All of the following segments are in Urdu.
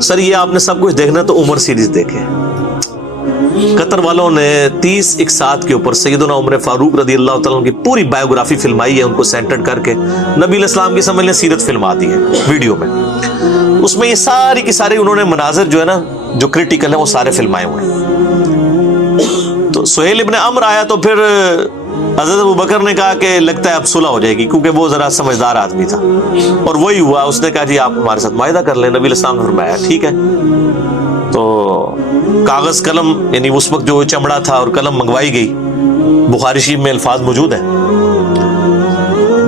سر یہ آپ نے سب کچھ دیکھنا تو عمر سیریز دیکھے. قطر والوں نے 30 کے اوپر سیدنا عمر فاروق رضی اللہ تعالیٰ کی پوری بایوگرافی فلمائی ہے, ان کو سینٹر کر کے نبی علیہ السلام کی سمجھ لیں سیرت فلما دی ہے ویڈیو میں. اس میں یہ ساری کی ساری انہوں نے مناظر جو ہے نا جو کریٹیکل ہیں وہ سارے فلمائے ہوئے ہیں. تو سہیل ابن عمرو آیا تو پھر حضرت ابوبکر نے کہا کہ لگتا ہے اب صلح ہو جائے گی, کیونکہ وہ ذرا سمجھدار آدمی تھا, اور وہی ہوا. اس نے کہا جی آپ ہمارے ساتھ معاہدہ کر لیں. نبی علیہ السلام نے فرمایا ٹھیک ہے. تو کاغذ قلم یعنی اس وقت جو چمڑا تھا اور قلم منگوائی گئی, بخاری شریف میں الفاظ موجود ہیں.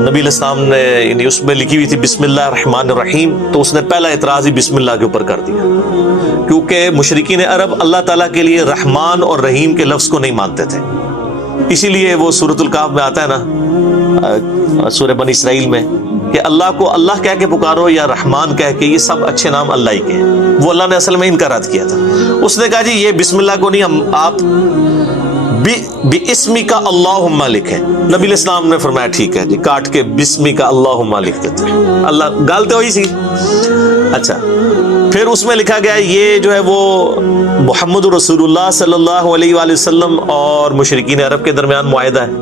نبی علیہ السلام نے یعنی اس میں لکھی ہوئی تھی بسم اللہ الرحمن الرحیم, تو اس نے پہلا اعتراض ہی بسم اللہ کے اوپر کر دیا, کیونکہ مشرکین عرب اللہ تعالیٰ کے لیے رحمان اور رحیم کے لفظ کو نہیں مانتے تھے. اسی لیے وہ سورۃ الکہف میں آتا ہے نا سورہ بنی اسرائیل میں کہ اللہ کو اللہ کہہ کے پکارو یا رحمان کہہ کے, یہ سب اچھے نام اللہ ہی کے ہیں. وہ اللہ نے اصل میں انکارات کیا تھا. اس نے کہا جی یہ بسم اللہ کو نہیں, ہم آپ بِاسْمِ کا اللہم لکھیں. نبی علیہ السلام نے فرمایا ٹھیک ہے جی, کاٹ کے بسمی کا اللہم لکھ دیتے. اللہ گالتے ہوئی سی. اچھا پھر اس میں لکھا گیا یہ جو ہے وہ محمد رسول اللہ صلی اللہ علیہ وآلہ وسلم اور مشرکین عرب کے درمیان معاہدہ ہے.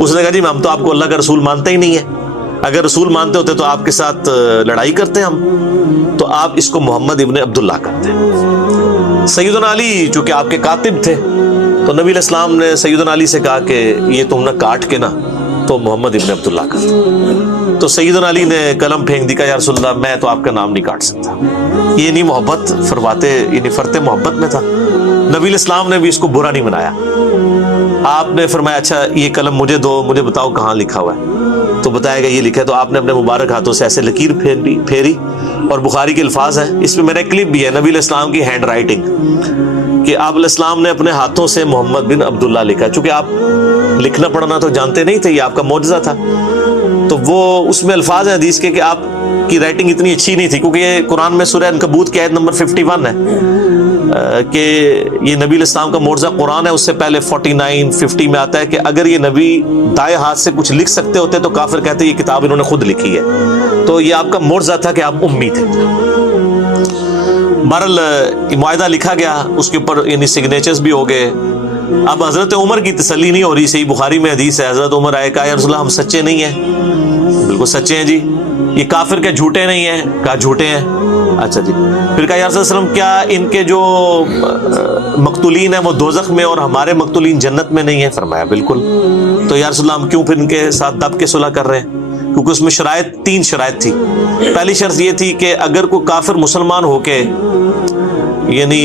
اس نے کہا جی ہم تو آپ کو اللہ کا رسول مانتے ہی نہیں ہیں, اگر رسول مانتے ہوتے تو آپ کے ساتھ لڑائی کرتے ہم, تو آپ اس کو محمد ابن عبداللہ کرتے ہیں. سیدنا علی چونکہ آپ کے کاتب تھے تو نبی علیہ السلام نے سیدنا علی سے کہا کہ یہ تم نہ کاٹ کے نا تو محمد ابن عبداللہ کرتے. تو سیدنا علی نے قلم پھینک دی, کہا یا رسول اللہ میں تو آپ کا نام نہیں کاٹ سکتا. یہ نہیں محبت فرماتے, یعنی فرتے محبت میں تھا. نبی علیہ السلام نے بھی اس کو برا نہیں منایا. آپ نے فرمایا اچھا یہ قلم مجھے دو, مجھے بتاؤ کہاں لکھا ہوا ہے. تو بتایا گیا یہ لکھا ہے. تو آپ نے اپنے مبارک ہاتھوں سے ایسے لکیر پھیری, اور بخاری کے الفاظ ہیں, اس میں میرا کلپ بھی ہے نبی علیہ السلام کی ہینڈ رائٹنگ, کہ آپ علیہ السلام نے اپنے ہاتھوں سے محمد بن عبداللہ لکھا. چونکہ آپ لکھنا پڑھنا تو جانتے نہیں تھے, یہ آپ کا معجزہ تھا. تو وہ اس میں الفاظ ہیں حدیث کے کہ آپ کی رائٹنگ اتنی اچھی نہیں تھی, کیونکہ یہ قرآن میں سورہ عنکبوت کی آیت نمبر 51 ہے کہ یہ نبی علیہ السلام کا معجزہ قرآن ہے. اس سے پہلے 49 50 میں آتا ہے کہ اگر یہ نبی دائیں ہاتھ سے کچھ لکھ سکتے ہوتے تو کافر کہتے یہ کتاب انہوں نے خود لکھی ہے. تو یہ آپ کا معجزہ تھا کہ آپ امی تھے. بہرحال معاہدہ لکھا گیا, اس کے اوپر یعنی سگنیچرز بھی ہو گئے. اب حضرت عمر کی تسلی نہیں ہو رہی. صحیح بخاری میں حدیث ہے, حضرت عمر آئے کہا یا رسول اللہ ہم سچے نہیں ہیں. بالکل سچے ہیں جی. یہ کافر کے جھوٹے نہیں ہیں, کہا جھوٹے ہیں. اچھا جی. پھر کہا یا رسول اللہ وسلم کیا ان کے جو مقتولین ہیں وہ دوزخ میں اور ہمارے مقتولین جنت میں نہیں ہیں؟ فرمایا بالکل. تو یا رسول اللہ ہم کیوں پھر ان کے ساتھ دب کے صلح کر رہے ہیں؟ کیونکہ اس میں شرائط 3 شرائط تھی. پہلی شرط یہ تھی کہ اگر کوئی کافر مسلمان ہو کے یعنی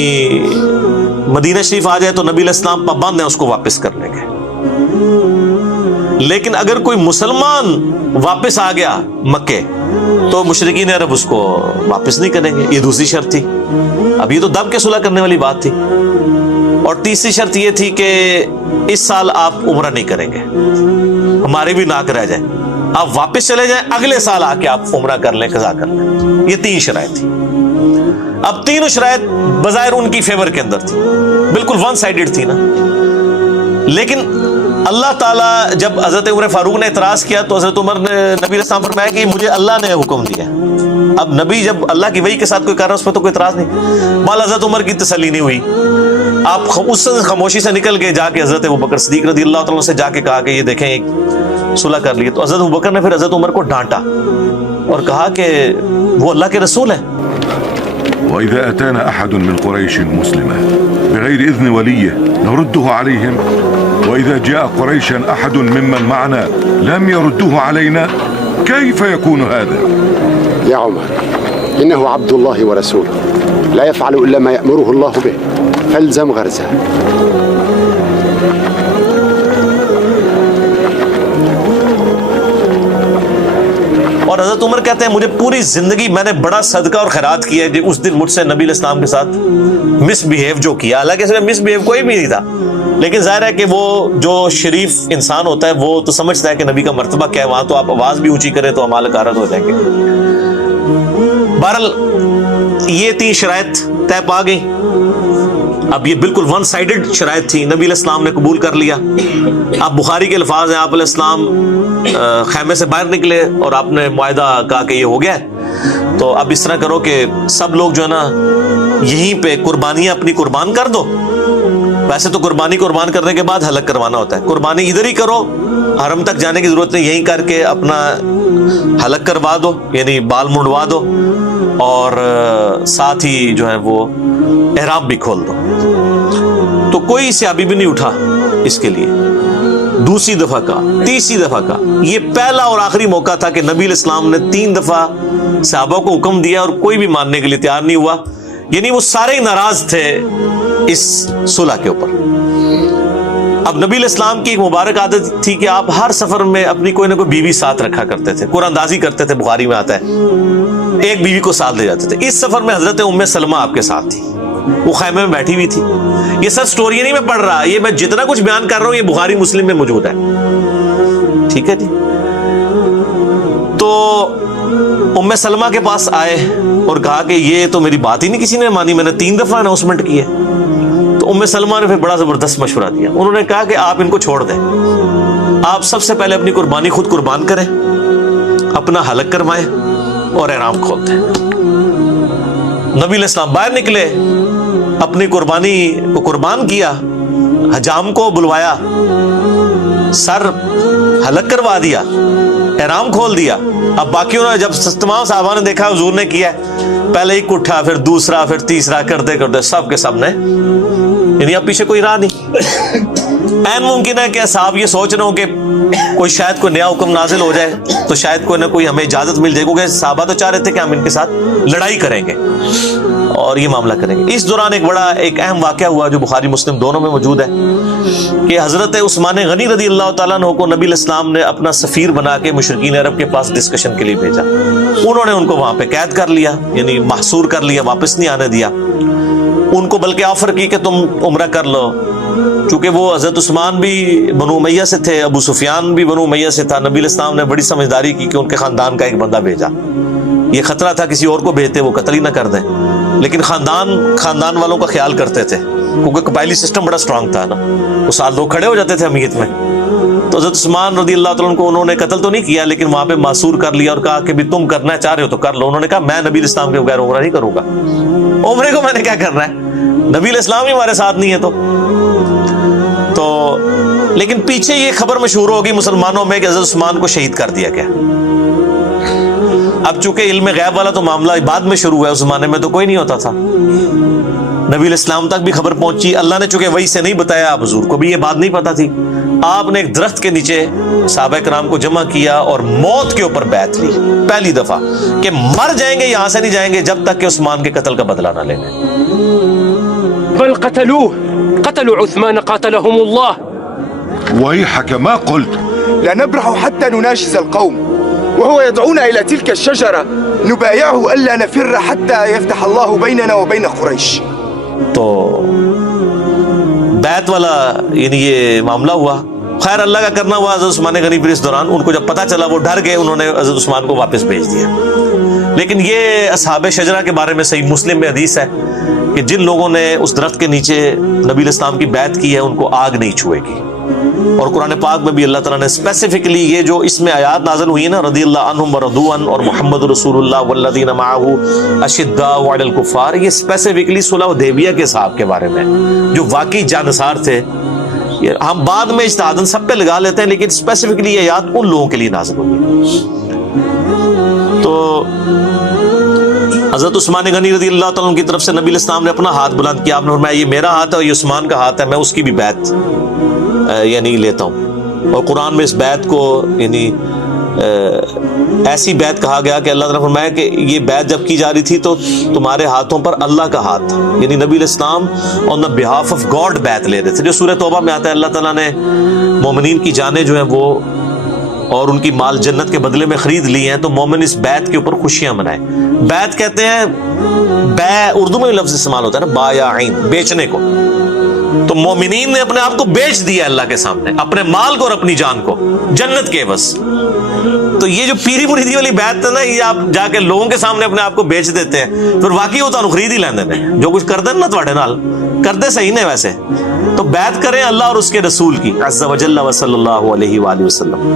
مدینہ شریف آ جائے تو نبی علیہ السلام پابند ہیں اس کو واپس کرنے کے. لیکن اگر کوئی مسلمان واپس آ گیا مکے تو مشرکین عرب اس کو واپس نہیں کریں گے. یہ دوسری شرط تھی. اب یہ تو دب کے صلح کرنے والی بات تھی. اور تیسری شرط یہ تھی کہ اس سال آپ عمرہ نہیں کریں گے, ہمارے بھی ناک رہ جائے, آپ واپس چلے جائیں, اگلے سال آ کے آپ عمرہ کر لیں, قضا کر لیں. یہ 3 شرائط تھی. اب تینوں شرائط بظاہر ان کی فیور کے اندر تھی, بالکل ون سائیڈڈ تھی نا. لیکن اللہ تعالیٰ جب حضرت عمر فاروق نے اعتراض کیا تو حضرت عمر نے نبی علیہ السلام فرمایا کہ مجھے اللہ نے حکم دیا. اب نبی جب اللہ کی وحی کے ساتھ کوئی کر رہا ہے اس پہ تو کوئی اعتراض نہیں. مال حضرت عمر کی تسلی نہیں ہوئی. آپ اس خاموشی سے نکل کے جا کے حضرت ابوبکر صدیق رضی اللہ تعالیٰ سے جا کے کہا کہ یہ دیکھیں ایک صلح کر لیے. تو حضرت ابوبکر نے پھر حضرت عمر کو ڈانٹا اور کہا کہ وہ اللہ کے رسول ہیں. وإذا أتانا أحد من قريش مسلما بغير إذن وليه نرده عليهم وإذا جاء قريشا أحد ممن معنا لم يرده علينا كيف يكون هذا؟ يا عمر إنه عبد الله ورسوله لا يفعل إلا ما يأمره الله به فالزم غرزه. اور حضرت عمر کہتے ہیں مجھے پوری زندگی میں نے بڑا صدقہ اور خیرات کیا ہے. اس دن مجھ سے نبی علیہ السلام کے ساتھ مس بیہیو جو کیا, حالانکہ اس میں مس بیہیو کوئی بھی نہیں تھا, لیکن ظاہر ہے کہ وہ جو شریف انسان ہوتا ہے وہ تو سمجھتا ہے کہ نبی کا مرتبہ کیا ہے, وہاں تو آپ آواز بھی اونچی کریں تو اعمال غارت ہو جائیں گے. بہرحال یہ 3 شرائط طے پا گئی. اب یہ بالکل ون سائیڈڈ شرائط تھی. نبی علیہ السلام نے قبول کر لیا. اب بخاری کے الفاظ ہیں, آپ علیہ السلام خیمے سے باہر نکلے اور آپ نے معاہدہ کہا کہ یہ ہو گیا ہے. تو اب اس طرح کرو کہ سب لوگ جو ہے نا یہیں پہ قربانیاں اپنی قربان کر دو. ویسے تو قربانی قربان کرنے کے بعد حلق کروانا ہوتا ہے, قربانی ادھر ہی کرو, حرم تک جانے کی ضرورت نہیں, یہیں کر کے اپنا حلق کروا دو, یعنی بال منڈوا دو, اور ساتھ ہی جو ہے وہ احرام بھی کھول دو. تو کوئی صحابی بھی نہیں اٹھا اس کے لیے. دوسری دفعہ کا, تیسری دفعہ کا, یہ پہلا اور آخری موقع تھا کہ نبی علیہ السلام نے 3 دفعہ صحابہ کو حکم دیا اور کوئی بھی ماننے کے لیے تیار نہیں ہوا. یعنی وہ سارے ہی ناراض تھے اس صلح کے اوپر. اب نبی علیہ السلام کی ایک مبارک عادت تھی کہ آپ ہر سفر میں اپنی کوئی نہ کوئی بیوی ساتھ رکھا کرتے تھے, قرآن اندازی کرتے تھے, بخاری میں آتا ہے ایک بیوی کو ساتھ لے جاتے تھے. اس سفر میں حضرت ام سلمہ آپ کے ساتھ تھی, وہ خیمے میں بیٹھی ہوئی تھی. یہ سب سٹوری نہیں میں پڑھ رہا, یہ میں جتنا کچھ بیان کر رہا ہوں یہ بخاری مسلم میں موجود ہے, ٹھیک ہے جی. تو ام سلمہ کے پاس آئے اور کہا کہ یہ تو میری بات ہی نہیں کسی نے مانی, میں نے 3 دفعہ اناؤنسمنٹ کی ہے. تو ام سلمہ نے پھر بڑا زبردست مشورہ دیا. انہوں نے کہا کہ آپ ان کو چھوڑ دیں, آپ سب سے پہلے اپنی قربانی خود قربان کریں, اپنا حلق کروائیں اور احرام کھول دیں. نبی علیہ السلام باہر نکلے, اپنی قربانی کو قربان کیا, حجام کو بلوایا, سر حلق کروا دیا, احرام کھول دیا. اب باقیوں نے جب تمام صحابہ نے دیکھا حضور نے کیا, پہلے ایک اٹھا, پھر دوسرا, پھر تیسرا, کرتے کرتے سب کے سب نے, یعنی اب پیچھے کوئی راہ نہیں. این ممکن ہے کہ صاحب یہ سوچ رہے ہوں کہ کوئی شاید کوئی نیا حکم نازل ہو جائے تو شاید کوئی نہ کوئی ہمیں اجازت مل جائے, کیونکہ صحابہ تو چاہ رہے تھے کہ ہم ان کے ساتھ لڑائی کریں گے اور یہ معاملہ کریں گے. اس دوران ایک اہم واقعہ ہوا جو بخاری مسلم دونوں میں موجود ہے کہ حضرت عثمان غنی رضی اللہ تعالیٰ عنہ کو نبی علیہ السلام نے اپنا سفیر بنا کے مشرکین عرب کے پاس ڈسکشن کے لیے بھیجا. انہوں نے ان کو وہاں پہ قید کر لیا, یعنی محصور کر لیا, واپس نہیں آنے دیا. ان کو بلکہ آفر کی کہ تم عمرہ کر لو, چونکہ وہ حضرت عثمان بھی بنو امیہ سے تھے, ابو سفیان بھی بنو امیہ سے تھا. نبی علیہ السلام نے بڑی سمجھداری کی کہ ان کے خاندان کا ایک بندہ بھیجا. یہ خطرہ تھا کسی اور کو بھیجتے وہ قتل ہی نہ کر دیں, لیکن خاندان والوں کا خیال کرتے تھے کیونکہ قبائلی سسٹم بڑا سٹرانگ تھا نا, وہ سال لوگ کھڑے ہو جاتے تھے امیت میں. تو حضرت عثمان رضی اللہ تعالیٰ عنہ کو انہوں نے قتل تو نہیں کیا, لیکن وہاں پہ معصور کر لیا اور کہا کہ بھی تم کرنا چاہ رہے ہو تو کر لو. انہوں نے کہا میں نبی علیہ السلام کے بغیر عمرہ نہیں کروں گا, عمرے کو میں نے کیا کرنا ہے, نبی علیہ السلام ہی ہمارے ساتھ نہیں ہے. تو لیکن پیچھے یہ خبر مشہور ہوگی مسلمانوں میں کہ حضرت عثمان کو شہید کر دیا گیا. اب چونکہ علم غیب والا تو معاملہ بعد میں شروع ہوا ہے, اس زمانے میں تو کوئی نہیں ہوتا تھا. نبی علیہ السلام تک بھی خبر پہنچی, اللہ نے چونکہ وحی سے نہیں بتایا, آپ حضور کو بھی یہ بات نہیں پتا تھی. آپ نے ایک درخت کے نیچے صحابہ کرام کو جمع کیا اور موت کے اوپر بیعت لی پہلی دفعہ کہ مر جائیں گے, یہاں سے نہیں جائیں گے جب تک کہ عثمان کے قتل کا بدلہ نہ لے لیں. بل قتلوا عثمان قاتلهم الله. ويحك ما قلت. لا نبرح حتى نناجز القوم وهو يدعونا إلى تلك الشجرة نبايعه ألا نفر حتى يفتح الله بيننا وبين قريش. تو بیعت والا یعنی یہ معاملہ ہوا. خیر اللہ کا کرنا ہوا. حضرت عثمان غنی پھر اس دوران ان کو جب پتہ چلا وہ ڈر گئے, انہوں نے حضرت عثمان کو واپس بھیج دیا. لیکن یہ اصحاب شجرہ کے بارے میں صحیح مسلم میں حدیث ہے کہ جن لوگوں نے اس درخت کے نیچے نبی علیہ السلام کی بیعت کی ہے ان کو آگ نہیں چھوئے گی. اور قرآن پاک میں بھی اللہ تعالیٰ نے اسپیسیفکلی یہ جو اس میں آیات نازل ہوئی نا, رضی اللہ عنہم ورضوا عنہ اور محمد رسول اللہ والذین معہ اشداء علی الکفار, یہ اسپیسیفکلی صلح حدیبیہ کے صاحب کے بارے میں جو واقعی جانثار تھے. ہم بعد میں اجتہاداً سب پہ لگا لیتے ہیں, لیکن اسپیسیفکلی یہ آیات ان لوگوں کے لیے نازل ہوئی. تو حضرت عثمان غنی رضی اللہ تعالیٰ عنہ کی طرف سے نبی علیہ السلام نے اپنا ہاتھ بلند کیا. آپ نے فرمایا یہ میرا ہاتھ ہے اور یہ عثمان کا ہاتھ ہے, میں اس کی بھی بیعت یعنی لیتا ہوں. اور قرآن میں اس بیعت کو یعنی ایسی بیعت کہا گیا کہ اللہ تعالیٰ نے فرمایا کہ یہ بیعت جب کی جا رہی تھی تو تمہارے ہاتھوں پر اللہ کا ہاتھ تھا, یعنی نبی علیہ السلام آن دا بہاف آف گاڈ بیعت لے رہے تھے. جو سورہ توبہ میں آتا ہے اللہ تعالیٰ نے مومنین کی جانیں جو ہیں وہ اور ان کی مال جنت کے بدلے میں خرید لی ہیں, تو مومن اس بیعت کے اوپر خوشیاں منائیں. بیعت کہتے ہیں, بے اردو میں لفظ استعمال ہوتا ہے نا, با یا عین, بیچنے کو. تو مومنین نے اپنے آپ کو بیچ دیا اللہ کے سامنے, اپنے مال کو اور اپنی جان کو جنت کے عوض. تو یہ جو پیری مریدی والی بیعت ہے نا, یہ آپ جا کے لوگوں کے سامنے اپنے آپ کو بیچ دیتے ہیں, پھر واقعی وہ تانوں خرید ہی لیندے نے جو کچھ کردے نا تواڈے نال, کردے صحیح نے ویسے. تو بیعت کریں اللہ اور اس کے رسول کی عز و جل و صلی اللہ علیہ وآلہ وسلم.